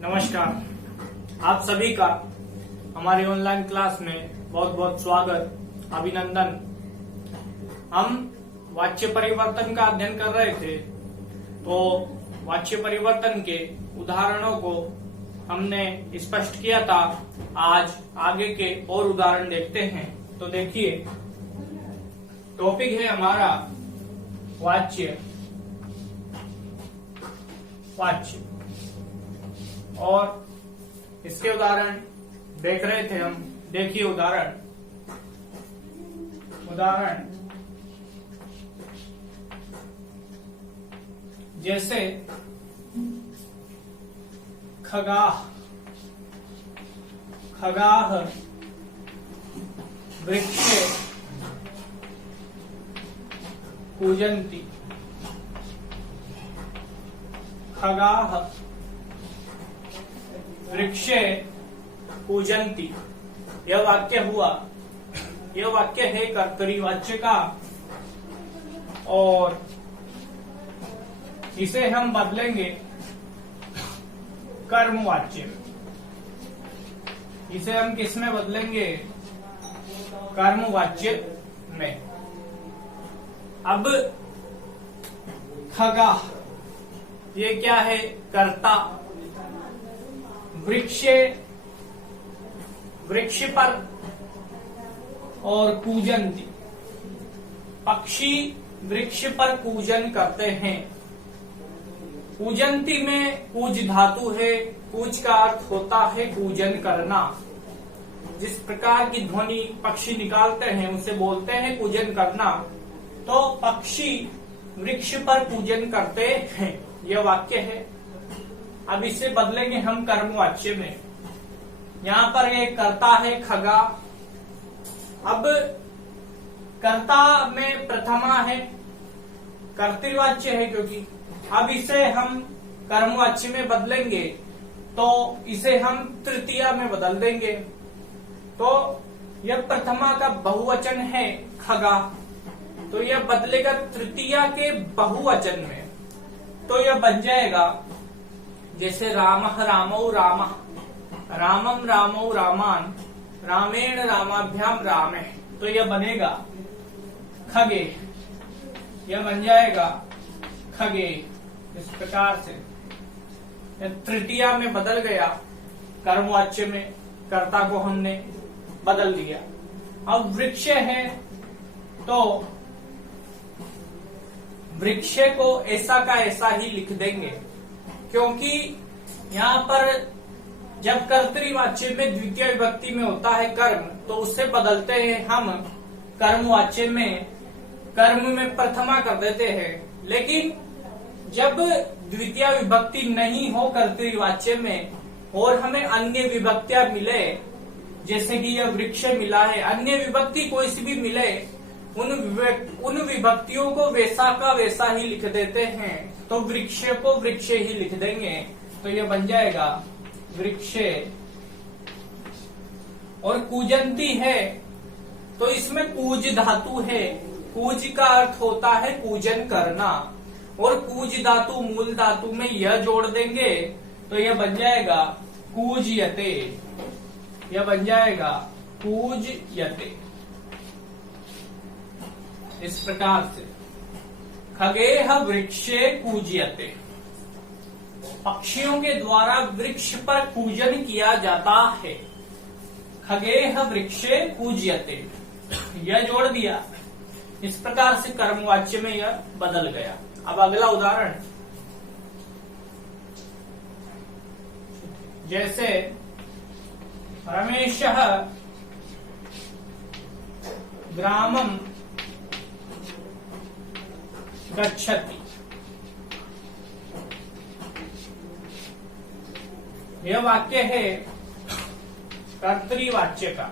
नमस्कार। आप सभी का हमारी ऑनलाइन क्लास में बहुत बहुत स्वागत, अभिनंदन। हम वाच्य परिवर्तन का अध्ययन कर रहे थे, तो वाच्य परिवर्तन के उदाहरणों को हमने स्पष्ट किया था। आज आगे के और उदाहरण देखते हैं। तो देखिए, टॉपिक है हमारा वाच्य और इसके उदाहरण देख रहे थे हम। देखिए उदाहरण जैसे खगाह वृक्षे कूजन्ति। खगाह वृक्षे कूजन्ति, यह वाक्य हुआ। यह वाक्य है कर्तरीवाच्य का, और इसे हम बदलेंगे कर्मवाच्य में। इसे हम किस में बदलेंगे? कर्मवाच्य में। अब खगाह, ये क्या है? कर्ता। वृक्ष पर, और कूजन्ति, पक्षी वृक्ष पर कूजन करते हैं। कूजन्ति में कूज धातु है। कूज का अर्थ होता है कूजन करना। जिस प्रकार की ध्वनि पक्षी निकालते हैं उसे बोलते हैं कूजन करना। तो पक्षी वृक्ष पर कूजन करते हैं, यह वाक्य है। अब इसे बदलेंगे हम कर्मवाच्य में। यहाँ पर एक कर्ता है खगा। अब कर्ता में प्रथमा है, कर्तृवाच्य है क्योंकि। अब इसे हम कर्मवाच्य में बदलेंगे तो इसे हम तृतीया में बदल देंगे। तो यह प्रथमा का बहुवचन है खगा, तो यह बदलेगा तृतीया के बहुवचन में। तो यह बन जाएगा जैसे रामः रामौ रामः, रामम रामौ रामान, रामेण रामाभ्याम रामे। तो यह बनेगा खगे, यह बन जाएगा खगे। इस प्रकार से तृतीया में बदल गया, कर्मवाच्य में कर्ता को हमने बदल दिया। अब वृक्ष है तो वृक्ष को ऐसा का ऐसा ही लिख देंगे, क्योंकि यहाँ पर जब कर्तृवाच्य में द्वितीय विभक्ति में होता है कर्म, तो उससे बदलते हैं हम कर्मवाच्य में। कर्म में प्रथमा कर देते हैं। लेकिन जब द्वितीय विभक्ति नहीं हो कर्तृवाच्य में और हमें अन्य विभक्तियां मिले, जैसे कि यह वृक्ष मिला है, अन्य विभक्ति कोई सी भी मिले, उन विभक्तियों को वैसा का वैसा ही लिख देते हैं। तो वृक्ष को वृक्ष ही लिख देंगे, तो यह बन जाएगा वृक्षे। और कूजन्ति है तो इसमें कूज धातु है। कूज का अर्थ होता है कूजन करना, और कूज धातु मूल धातु में यह जोड़ देंगे तो यह बन जाएगा कूजयते। यह बन जाएगा कूजयते। इस प्रकार से खगेह वृक्षे कूजयते, पक्षियों के द्वारा वृक्ष पर पूजन किया जाता है। खगेह वृक्षे कूजयते, यह जोड़ दिया। इस प्रकार से कर्मवाच्य में यह बदल गया। अब अगला उदाहरण, जैसे रमेशः ग्रामं गच्छति। यह वाक्य है कर्तृवाच्य का।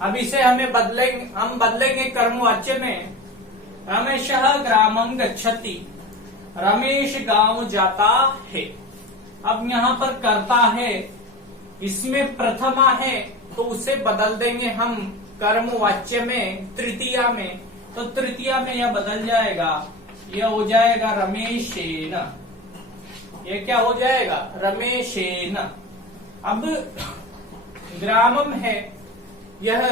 अब इसे हम बदलेंगे कर्मवाच्य में। रमेशः ग्रामं गच्छति, रमेश गांव जाता है। अब यहाँ पर कर्ता है, इसमें प्रथमा है, तो उसे बदल देंगे हम कर्मवाच्य में तृतीया में। तो तृतीया में यह बदल जाएगा, यह हो जाएगा रमेशेन। ये क्या हो जाएगा? रमेशेन। अब ग्रामम है, यह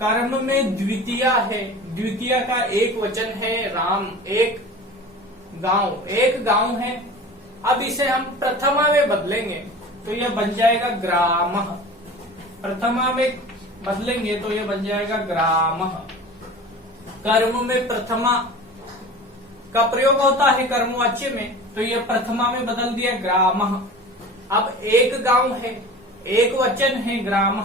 कर्म में द्वितीया है। द्वितीया का एक वचन है राम, एक गांव है। अब इसे हम प्रथमा में बदलेंगे तो यह बन जाएगा ग्राम। प्रथमा में बदलेंगे तो यह बन जाएगा ग्राम। कर्म में प्रथमा का प्रयोग होता है कर्मवाच्य में, तो यह प्रथमा में बदल दिया ग्राम। अब एक गांव है, एक वचन है ग्राम,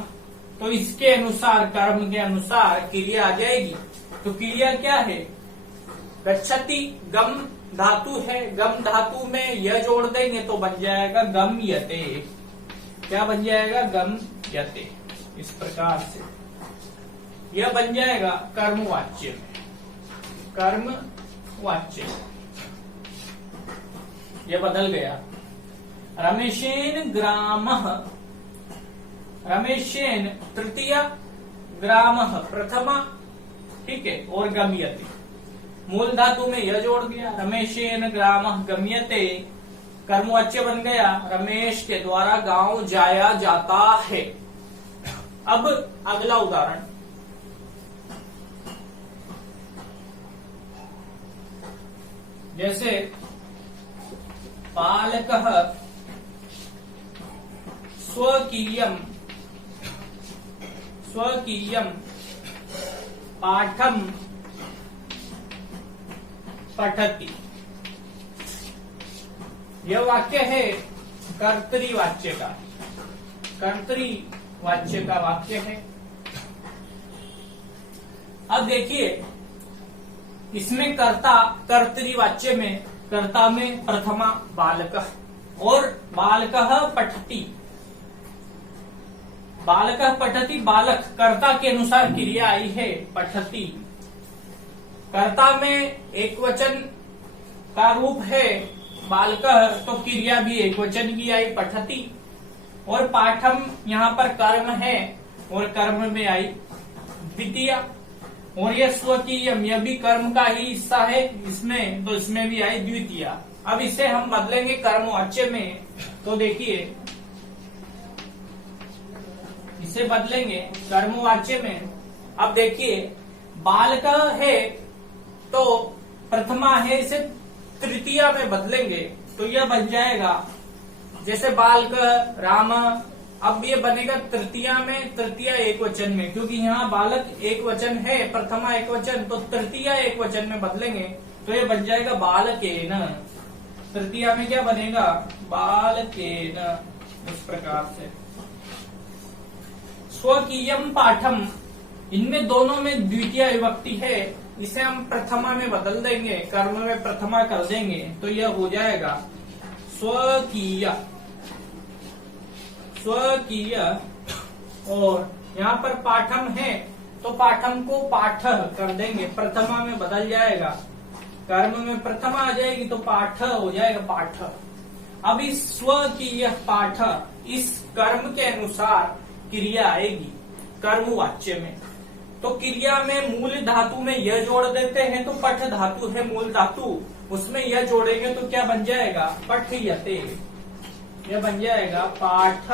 तो इसके अनुसार, कर्म के अनुसार क्रिया आ जाएगी। तो क्रिया क्या है? गच्छति, गम धातु है, गम धातु में यह जोड़ देंगे तो बन जाएगा गम्यते। क्या बन जाएगा? गम्यते। इस प्रकार से यह बन जाएगा कर्मवाच्य में, कर्मवाच्य। यह बदल गया। रमेशेन ग्रामः, रमेशेन तृतीया, ग्रामः प्रथमा, ठीक है, और गम्यते। मूल धातु में यह जोड़ दिया, रमेशेन ग्रामः गम्यते, कर्मवाच्य बन गया। रमेश के द्वारा गांव जाया जाता है। अब अगला उदाहरण, जैसे बालकः स्वकीयं पाठं पठति। यह वाक्य है कर्तृवाच्य का, कर्तृवाच्य का वाक्य है। अब देखिए, इसमें कर्ता, कर्तृवाच्य में कर्ता में प्रथमा बालकः, और बालकः पठति। बालकः पठति, बालक कर्ता के अनुसार क्रिया आई है पठति। कर्ता में एक वचन का रूप है बालकः, तो क्रिया भी एक वचन की आई पठति। और पाठम यहाँ पर कर्म है, और कर्म में आई द्वितीया। और यह स्वकीयम, यह भी कर्म का ही हिस्सा है इसमें, तो इसमें भी आई द्वितीया। अब इसे हम बदलेंगे कर्मवाच्य में, तो देखिए इसे बदलेंगे कर्मवाच्य में। अब देखिए, बालक है तो प्रथमा है, इसे तृतीया में बदलेंगे तो यह बन जाएगा, जैसे बालक राम, अब ये बनेगा तृतीया में, तृतीया एक वचन में, क्योंकि यहाँ बालक एक वचन है, प्रथमा एक वचन, तो तृतीया एक वचन में बदलेंगे तो ये बन जाएगा बालकेन। तृतीया में क्या बनेगा? बालकेन। इस प्रकार से स्वकीयम पाठम, इनमें दोनों में द्वितीय विभक्ति है, इसे हम प्रथमा में बदल देंगे, कर्म में प्रथमा कर देंगे तो यह हो जाएगा स्वकीय। स्वकीय, और यहाँ पर पाठम है तो पाठम को पाठ कर देंगे, प्रथमा में बदल जाएगा, कर्म में प्रथमा आ जाएगी तो पाठ हो जाएगा पाठ। अब इस स्वकीय पाठ, इस कर्म के अनुसार क्रिया आएगी कर्मवाच्य में। तो क्रिया में मूल धातु में यह जोड़ देते हैं तो पठ धातु है मूल धातु, उसमें यह जोड़ेंगे तो क्या बन जाएगा? पठयते। यह बन जाएगा पाठ।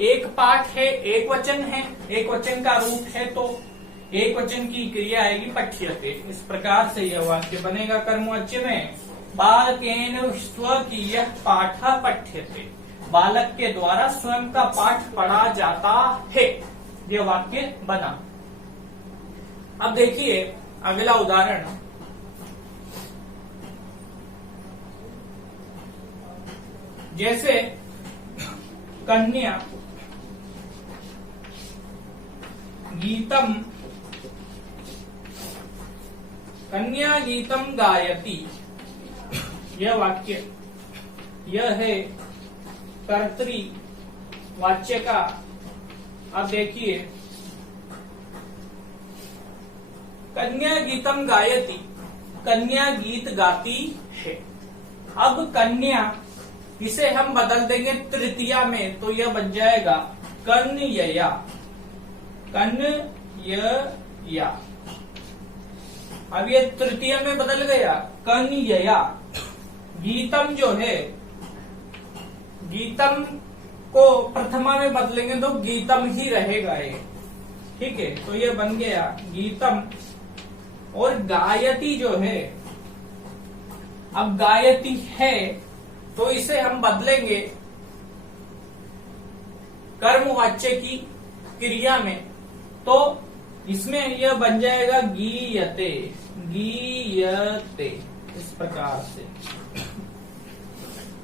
एक पाठ है, एक वचन है, एक वचन का रूप है, तो एक वचन की क्रिया आएगी पठ्यते। इस प्रकार से यह वाक्य बनेगा कर्मवाच्य में, बालकेन स्वकीय पाठ पठ्यते, बालक के द्वारा स्वयं का पाठ पढ़ा जाता है। यह वाक्य बना। अब देखिए अगला उदाहरण, जैसे कन्या गीतम, कन्या गीतम गायति। यह वाक्य, यह है कर्तृवाच्य का। अब देखिए, कन्या गीतम गायति, कन्या गीत गाती है। अब कन्या, इसे हम बदल देंगे तृतीया में तो यह बन जाएगा कन्यया। कन्यया, अब ये तृतीया में बदल गया कन्यया। गीतम जो है, गीतम को प्रथमा में बदलेंगे तो गीतम ही रहेगा ये, ठीक है। तो ये बन गया गीतम। और गायती जो है, अब गायती है तो इसे हम बदलेंगे कर्मवाच्य की क्रिया में, तो इसमें यह बन जाएगा गीयते, गीयते, इस प्रकार से।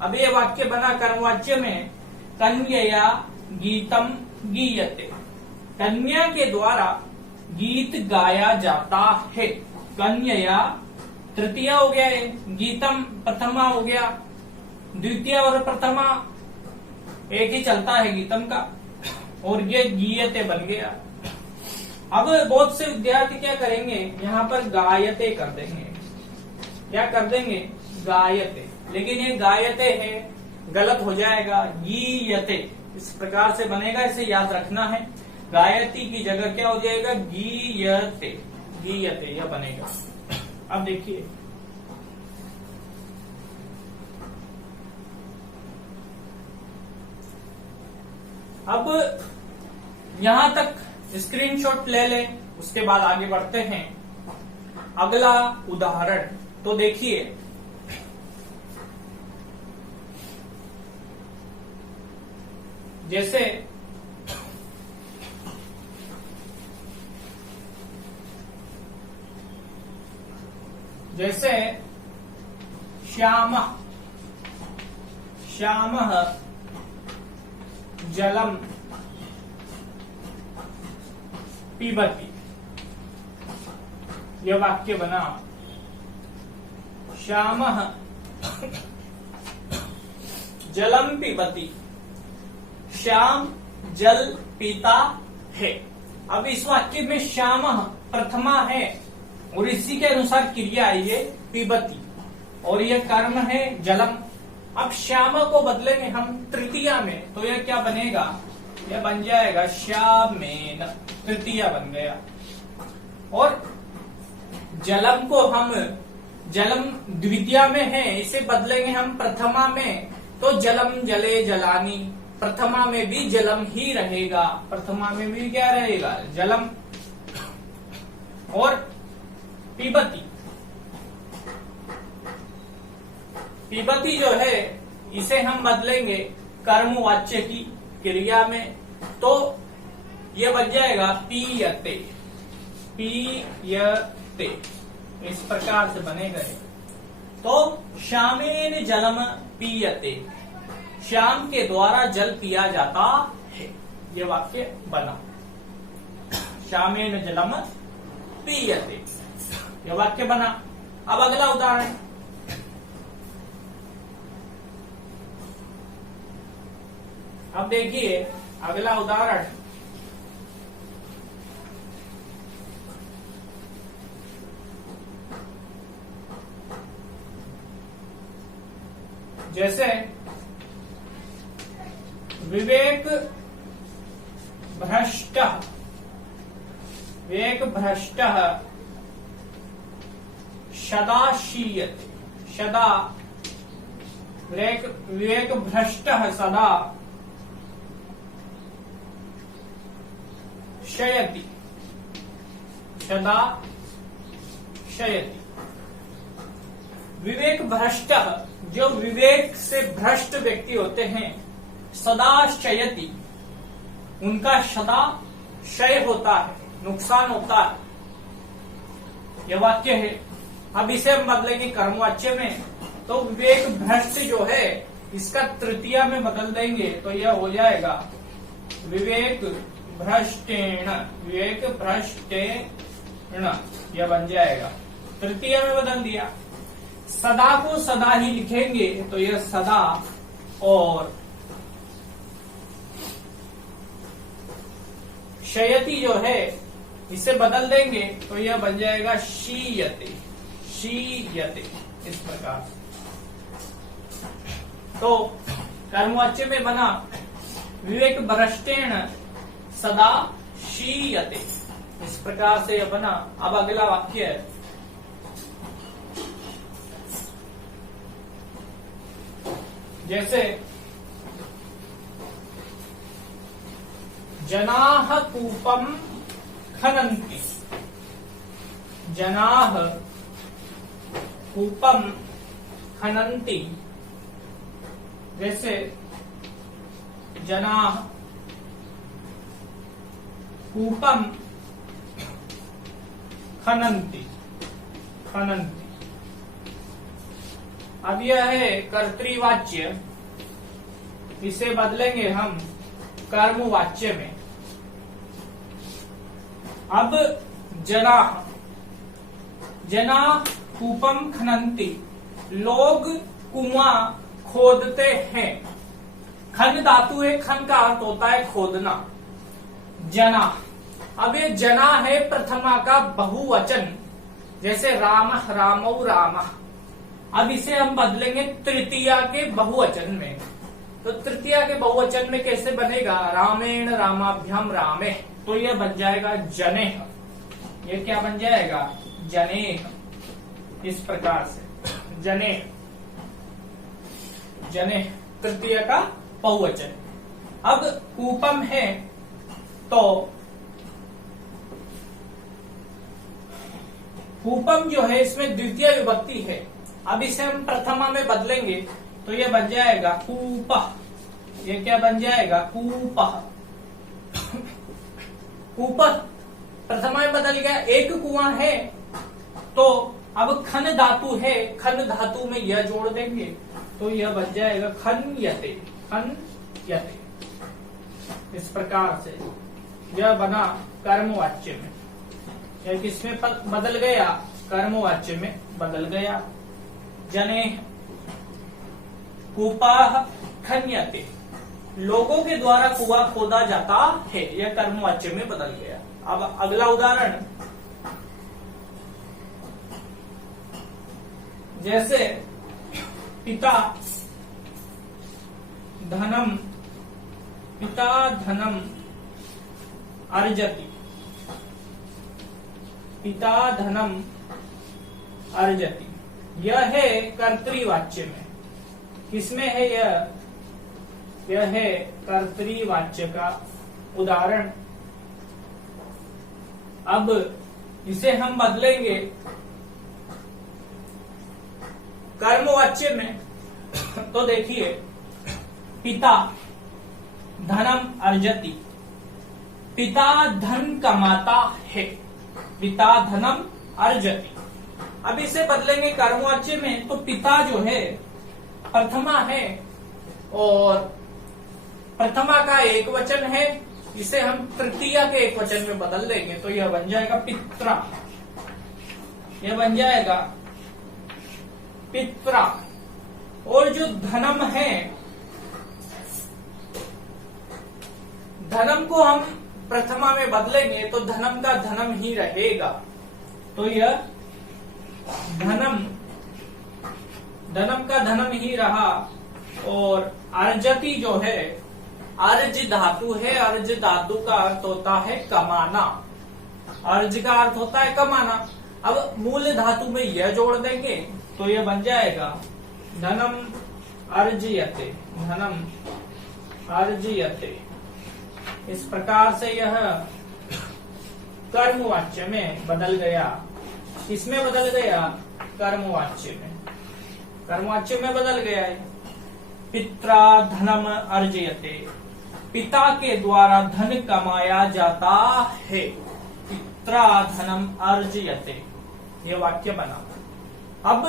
अब ये वाक्य बना कर्मवाच्य में, कन्यया गीतम गीयते, कन्या के द्वारा गीत गाया जाता है। कन्यया तृतीय हो गया है, गीतम प्रथमा हो गया, द्वितीय और प्रथमा एक ही चलता है गीतम का, और ये गीयते बन गया। अब बहुत से विद्यार्थी क्या करेंगे, यहाँ पर गायते कर देंगे, क्या कर देंगे, गायते, लेकिन ये गायते है, गलत हो जाएगा, गीयते इस प्रकार से बनेगा, इसे याद रखना है। गायती की जगह क्या हो जाएगा, गीयते, गीयते यह बनेगा। अब देखिए, अब यहां तक स्क्रीनशॉट ले लें, उसके बाद आगे बढ़ते हैं। अगला उदाहरण तो देखिए, जैसे श्याम, श्याम जलम पिबती, यह वाक्य बना। श्याम जलम पिबती, श्याम जल पीता है। अब इस वाक्य में श्याम प्रथमा है और इसी के अनुसार क्रिया आई है पिबती, और यह कर्म है जलम। अब श्याम को बदलेंगे हम तृतीया में, तो यह क्या बनेगा, यह बन जाएगा श्यामेन, तृतीया बन गया। और जलम को हम, जलम द्वितीया में है, इसे बदलेंगे हम प्रथमा में, तो जलम जले जलानी, प्रथमा में भी जलम ही रहेगा, प्रथमा में भी क्या रहेगा, जलम। और पिबती, पिबती जो है इसे हम बदलेंगे कर्मवाच्य की क्रिया में, तो यह बन जाएगा पीयते, पीयते, इस प्रकार से बनेगा। तो श्यामेन जलम पीयते, श्याम के द्वारा जल पिया जाता है, यह वाक्य बना। श्यामेन जलम पीयते, यह वाक्य बना। अब अगला उदाहरण, अब देखिए अगला उदाहरण, जैसे विवेक भ्रष्ट, विवेक भ्रष्ट सदा शीयते, सदा, विवेक भ्रष्ट सदा शयति, सदा शयति। विवेक भ्रष्ट, जो विवेक से भ्रष्ट व्यक्ति होते हैं, सदा शयति, उनका सदा क्षय होता है, नुकसान होता है, यह वाक्य है। अब इसे हम बदलेंगे कर्मवाच्य में, तो विवेक भ्रष्ट जो है इसका तृतीया में बदल देंगे, तो यह हो जाएगा विवेक भ्रष्टेण, विवेक भ्रष्टेण, यह बन जाएगा, तृतीया में बदल दिया। सदा को सदा ही लिखेंगे, तो यह सदा, और क्षयति जो है इसे बदल देंगे, तो यह बन जाएगा शीयते, शीयते, इस प्रकार। तो कर्मवाच्य में बना विवेक भ्रष्टेण सदा शीयते, इस प्रकार से यह बना। अब अगला वाक्य है, जैसे जनाः कूपम खनन्ति, जनाः कूपम खनन्ति। जैसे जनाः कूपम खनन्ति, खनन्ति। अब यह है कर्तृवाच्य, इसे बदलेंगे हम कर्मवाच्य में। अब जनाः, जनाः कूपम खनन्ति, लोग कुआं खोदते हैं। खन धातु है, खन का अर्थ होता है खोदना। जना, अब ये जना है प्रथमा का बहुवचन, जैसे रामः रामौ रामः। अब इसे हम बदलेंगे तृतीया के बहुवचन में। तो तृतीया के बहुवचन में कैसे बनेगा? रामेण रामाभ्याम रामे, तो यह बन जाएगा जनेह। ये क्या बन जाएगा? जनेह। इस प्रकार से जनेह, जनेह तृतीय का बहुवचन। अब कूपम है तो कूपम जो है इसमें द्वितीय विभक्ति है। अब इसे हम प्रथमा में बदलेंगे तो यह बन जाएगा कूपः। ये क्या बन जाएगा? कूपः। कूपः प्रथमा में बदल गया। एक कुआं है तो अब खन धातु है, खन धातु में यह जोड़ देंगे तो यह बन जाएगा खन्यते, खन्यते। इस प्रकार से यह बना कर्मवाच्य में। यह किसमें बदल गया? कर्मवाच्य में बदल गया। जनेह कूपाः खन्यते, लोगों के द्वारा कुआं खोदा जाता है। यह कर्मवाच्य में बदल गया। अब अगला उदाहरण, जैसे पिता धनम, पिता धनम अर्जति, पिता धनम अर्जति। यह है कर्तृवाच्य में। किसमें है यह? यह है कर्तृवाच्य का उदाहरण। अब इसे हम बदलेंगे कर्मवाच्य में। तो देखिए, पिता धनम अर्जति, पिता धन कमाता है, पिता धनम अर्जति। अब इसे बदलेंगे कर्मवाच्य में। तो पिता जो है प्रथमा है और प्रथमा का एक वचन है, इसे हम तृतीया के एक वचन में बदल देंगे तो यह बन जाएगा पित्रा। यह बन जाएगा पित्रा। और जो धनम है, धनम को हम प्रथमा में बदलेंगे तो धनम का धनम ही रहेगा। तो यह धनम, धनम का धनम ही रहा। और अर्जति जो है, अर्ज धातु है, अर्ज धातु का अर्थ होता है कमाना। अर्ज का अर्थ होता है कमाना। अब मूल धातु में यह जोड़ देंगे तो यह बन जाएगा धनम अर्जयते, धनम अर्जयते। इस प्रकार से यह कर्मवाच्य में बदल गया। किसमें बदल गया? कर्मवाच्य में। कर्मवाच्य में बदल गया है। पित्रा धनम अर्जयते, पिता के द्वारा धन कमाया जाता है। पित्रा धनम अर्जयते, यह वाक्य बना। अब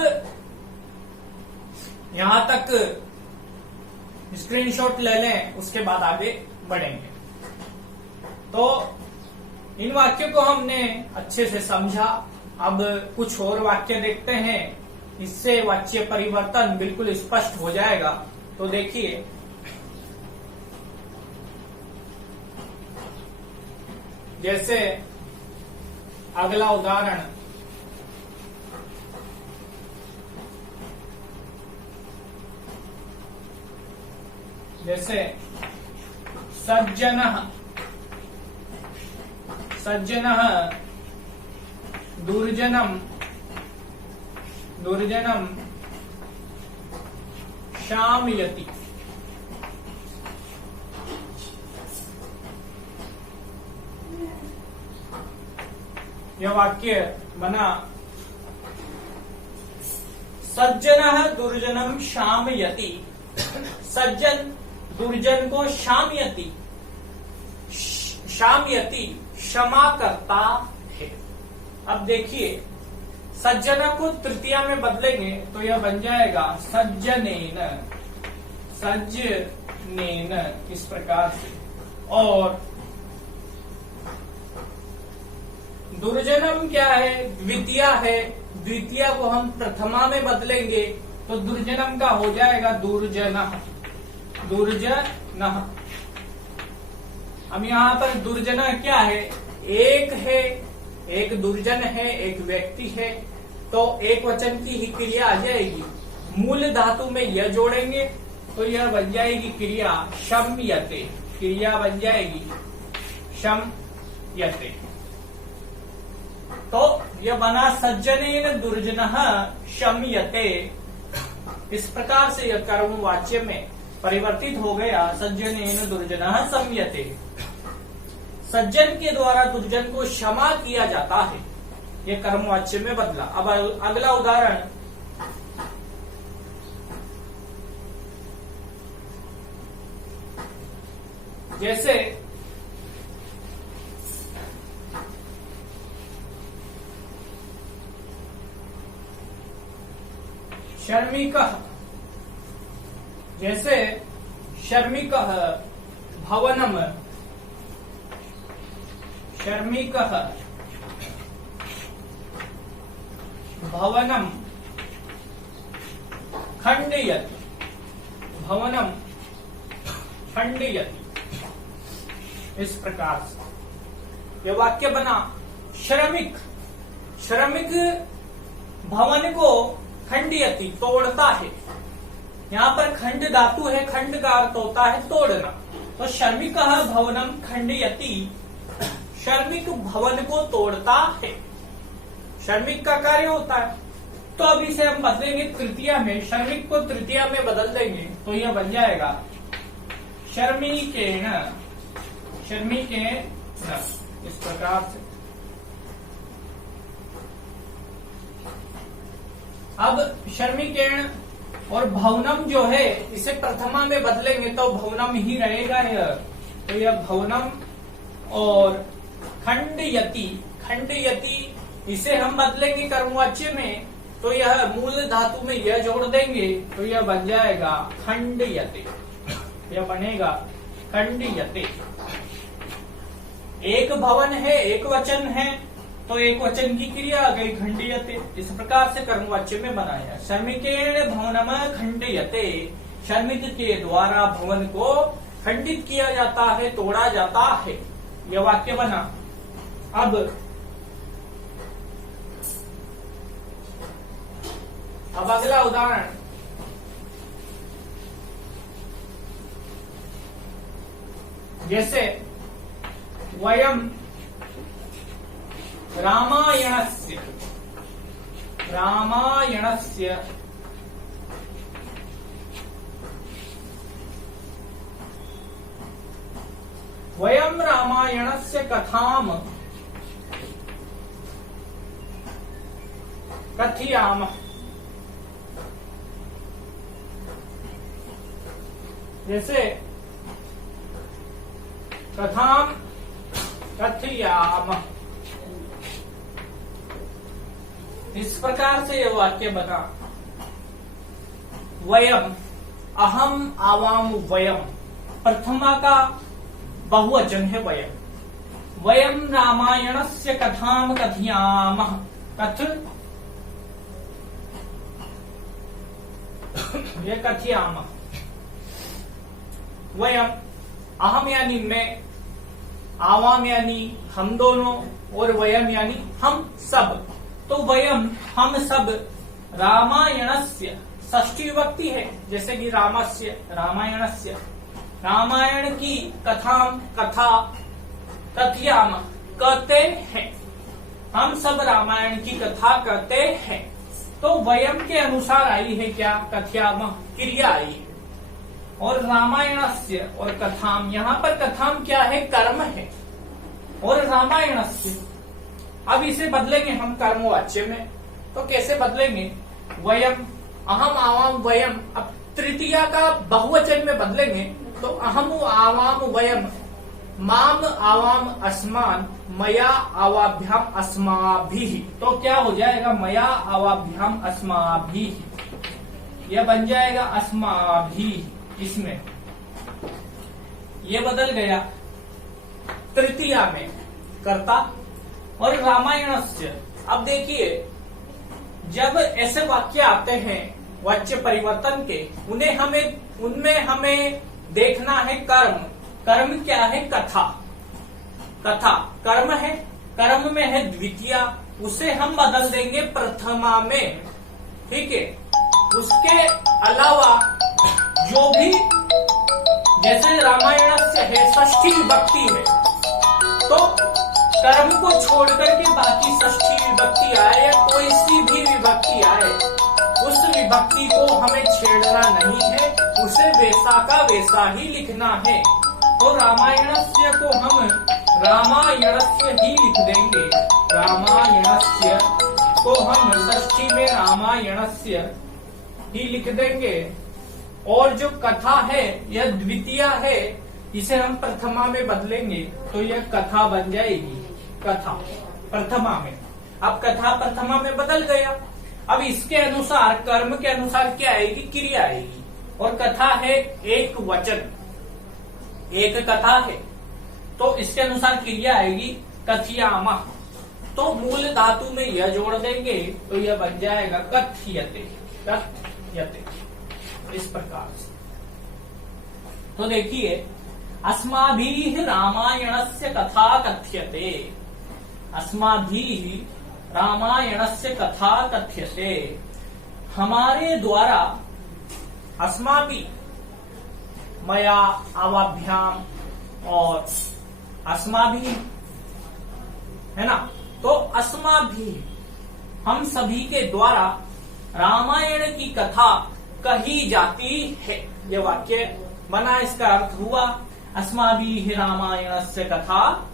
यहां तक स्क्रीनशॉट ले लें, उसके बाद आगे बढ़ेंगे। तो इन वाक्यों को हमने अच्छे से समझा। अब कुछ और वाक्य देखते हैं, इससे वाच्य परिवर्तन बिल्कुल स्पष्ट हो जाएगा। तो देखिए, जैसे अगला उदाहरण, जैसे सज्जनः, सज्जनः दुर्जनम, दुर्जनम शामयति, यह वाक्य बना सज्जनः दुर्जनम शामयति। सज्जन दुर्जन को शामयति, शामयति क्षमा करता है। अब देखिए सज्जना को तृतीया में बदलेंगे तो यह बन जाएगा सज्जनेन, सज्जनेन इस प्रकार से। और दुर्जनम क्या है, द्वितीया है, द्वितीया को हम प्रथमा में बदलेंगे तो दुर्जनम का हो जाएगा दुर्जनः, दुर्जनः। अब यहाँ पर दुर्जना क्या है, एक है, एक दुर्जन है, एक व्यक्ति है, तो एक वचन की ही क्रिया आ जाएगी। मूल धातु में यह जोड़ेंगे तो यह बन जाएगी क्रिया शम्यते, क्रिया बन जाएगी शम्यते। तो यह बना सज्जनेन दुर्जनः शम्यते। इस प्रकार से यह कर्म वाच्य में परिवर्तित हो गया, सज्जनेन दुर्जनः शम्यते। सज्जन के द्वारा दुर्जन को क्षमा किया जाता है, यह कर्मवाच्य में बदला। अब अगला उदाहरण, जैसे शर्मिकः, जैसे शर्मिकः भवनम, शर्मिकः भवनम खंडयति, भवनम खंडयति। इस प्रकार से यह वाक्य बना श्रमिक, श्रमिक भवन को खंडयति तोड़ता है। यहाँ पर खंड धातु है, खंड का अर्थ होता है तोड़ना। तो श्रमिकः भवनम खंडयति, श्रमिक भवन को तोड़ता है, श्रमिक का कार्य होता है। तो अब इसे हम बदलेंगे तृतीया में, श्रमिक को तृतीया में बदल देंगे तो यह बन जाएगा शर्मिकेण, शर्मिकेण इस प्रकार से। अब शर्मिकेण और भवनम जो है इसे प्रथमा में बदलेंगे तो भवनम ही रहेगा यह, तो यह भवनम। और खंडयति, खंडयति इसे हम बदलेंगे कर्मवाच्य में तो यह मूल धातु में यह जोड़ देंगे तो यह बन जाएगा खंडयते, यह बनेगा खंडयते। एक भवन है, एक वचन है, तो एक वचन की क्रिया आ गई खंडयते। इस प्रकार से कर्मवाच्य में बनाया श्रमिकेण भवनम खंडयते, श्रमिक के द्वारा भवन को खंडित किया जाता है, तोड़ा जाता है। यह वाक्य बना। अब अगला उदाहरण, जैसे वयम रामायणस्य, रामायणस्य वयम रामायणस्य कथाम कथयामः। जैसे कथाम कथयामः, इस प्रकार से यह वाक्य बना। वयम, अहम आवाम वयम, प्रथमा का बहुवचन है वयम। वयम रामायणस्य कथाम कथयामः, कथ ये कथयामः। वयम, अहम यानी मैं, आवाम यानी हम दोनों, और वयम यानी हम सब। तो वयम हम सब, रामायणस्य षष्ठी विभक्ति है, जैसे कि रामस्य, रामायणस्य, रामायण की कथाम, कथा, कथयाम कहते हैं, हम सब रामायण की कथा कहते हैं। तो वयम के अनुसार आई है क्या, कथयाम क्रिया आई है। और रामायणस्य और कथाम, यहाँ पर कथाम क्या है, कर्म है। और रामायणस्य, अब इसे बदलेंगे हम कर्मवाच्य में। तो कैसे बदलेंगे? वयम, अहम आवाम वयम। अब तृतीया का बहुवचन में बदलेंगे तो अहम आवाम वयम, माम आवाम अस्मान, मया आवाभ्याम अस्माभिः। तो क्या हो जाएगा? मया आवाभ्याम अस्माभिः। यह बन जाएगा अस्माभिः। इसमें ये बदल गया। तृतीया में कर्ता। और रामायणस्य, अब देखिए जब ऐसे वाक्य आते हैं वाच्य परिवर्तन के, उनमें हमें देखना है कर्म। कर्म क्या है? कथा। कथा कर्म है, कर्म में है द्वितीया, उसे हम बदल देंगे प्रथमा में। ठीक है। उसके अलावा जो भी, जैसे रामायण से है षष्ठी विभक्ति में, तो कर्म को छोड़ करके बाकी षष्ठी विभक्ति आए या कोई सी भी विभक्ति आए, उस विभक्ति को हमें छेड़ना नहीं है, उसे वैसा का वैसा ही लिखना है। तो रामायणस्य को हम रामायणस्य ही लिख देंगे। रामायणस्य को हम षष्ठी में रामायणस्य ही लिख देंगे। और जो कथा है यह द्वितीया है, इसे हम प्रथमा में बदलेंगे तो यह कथा बन जाएगी। कथा प्रथमा में। अब कथा प्रथमा में बदल गया। अब इसके अनुसार कर्म के अनुसार क्या आएगी? क्रिया आएगी। और कथा है एक वचन, एक कथा है, तो इसके अनुसार क्रिया आएगी कथयामः। तो मूल धातु में यह जोड़ देंगे तो यह बन जाएगा कथ्यते। कथ्यते इस प्रकार से। तो देखिए, अस्माभिः रामायणस्य कथा कथ्यते। अस्माभिः रामायणस्य कथा कथ्यते। हमारे द्वारा, अस्माभिः मया आवाभ्याम और अस्माभिः, है ना। तो अस्माभिः हम सभी के द्वारा रामायण की कथा कही जाती है। यह वाक्य बना, इसका अर्थ हुआ अस्माभिः रामायणस्य कथा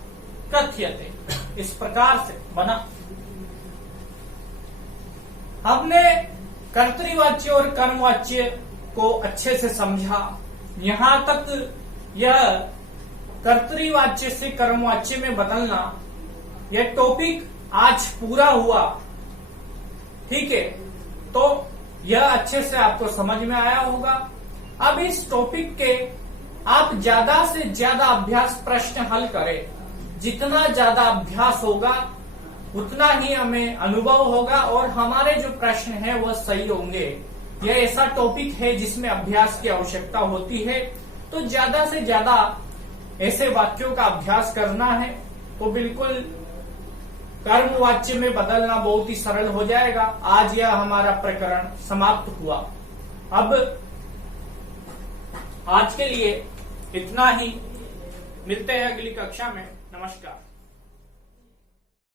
कथ्यते। इस प्रकार से बना। हमने कर्तृवाच्य और कर्मवाच्य को अच्छे से समझा। यहां तक यह कर्तृवाच्य से कर्मवाच्य में बदलना, यह टॉपिक आज पूरा हुआ। ठीक है। तो यह अच्छे से आपको समझ में आया होगा। अब इस टॉपिक के आप ज्यादा से ज्यादा अभ्यास प्रश्न हल करें। जितना ज्यादा अभ्यास होगा उतना ही हमें अनुभव होगा और हमारे जो प्रश्न हैं वह सही होंगे। यह ऐसा टॉपिक है जिसमें अभ्यास की आवश्यकता होती है। तो ज्यादा से ज्यादा ऐसे वाक्यों का अभ्यास करना है तो बिल्कुल कर्मवाच्य में बदलना बहुत ही सरल हो जाएगा। आज यह हमारा प्रकरण समाप्त हुआ। अब आज के लिए इतना ही। मिलते हैं अगली कक्षा में। नमस्कार।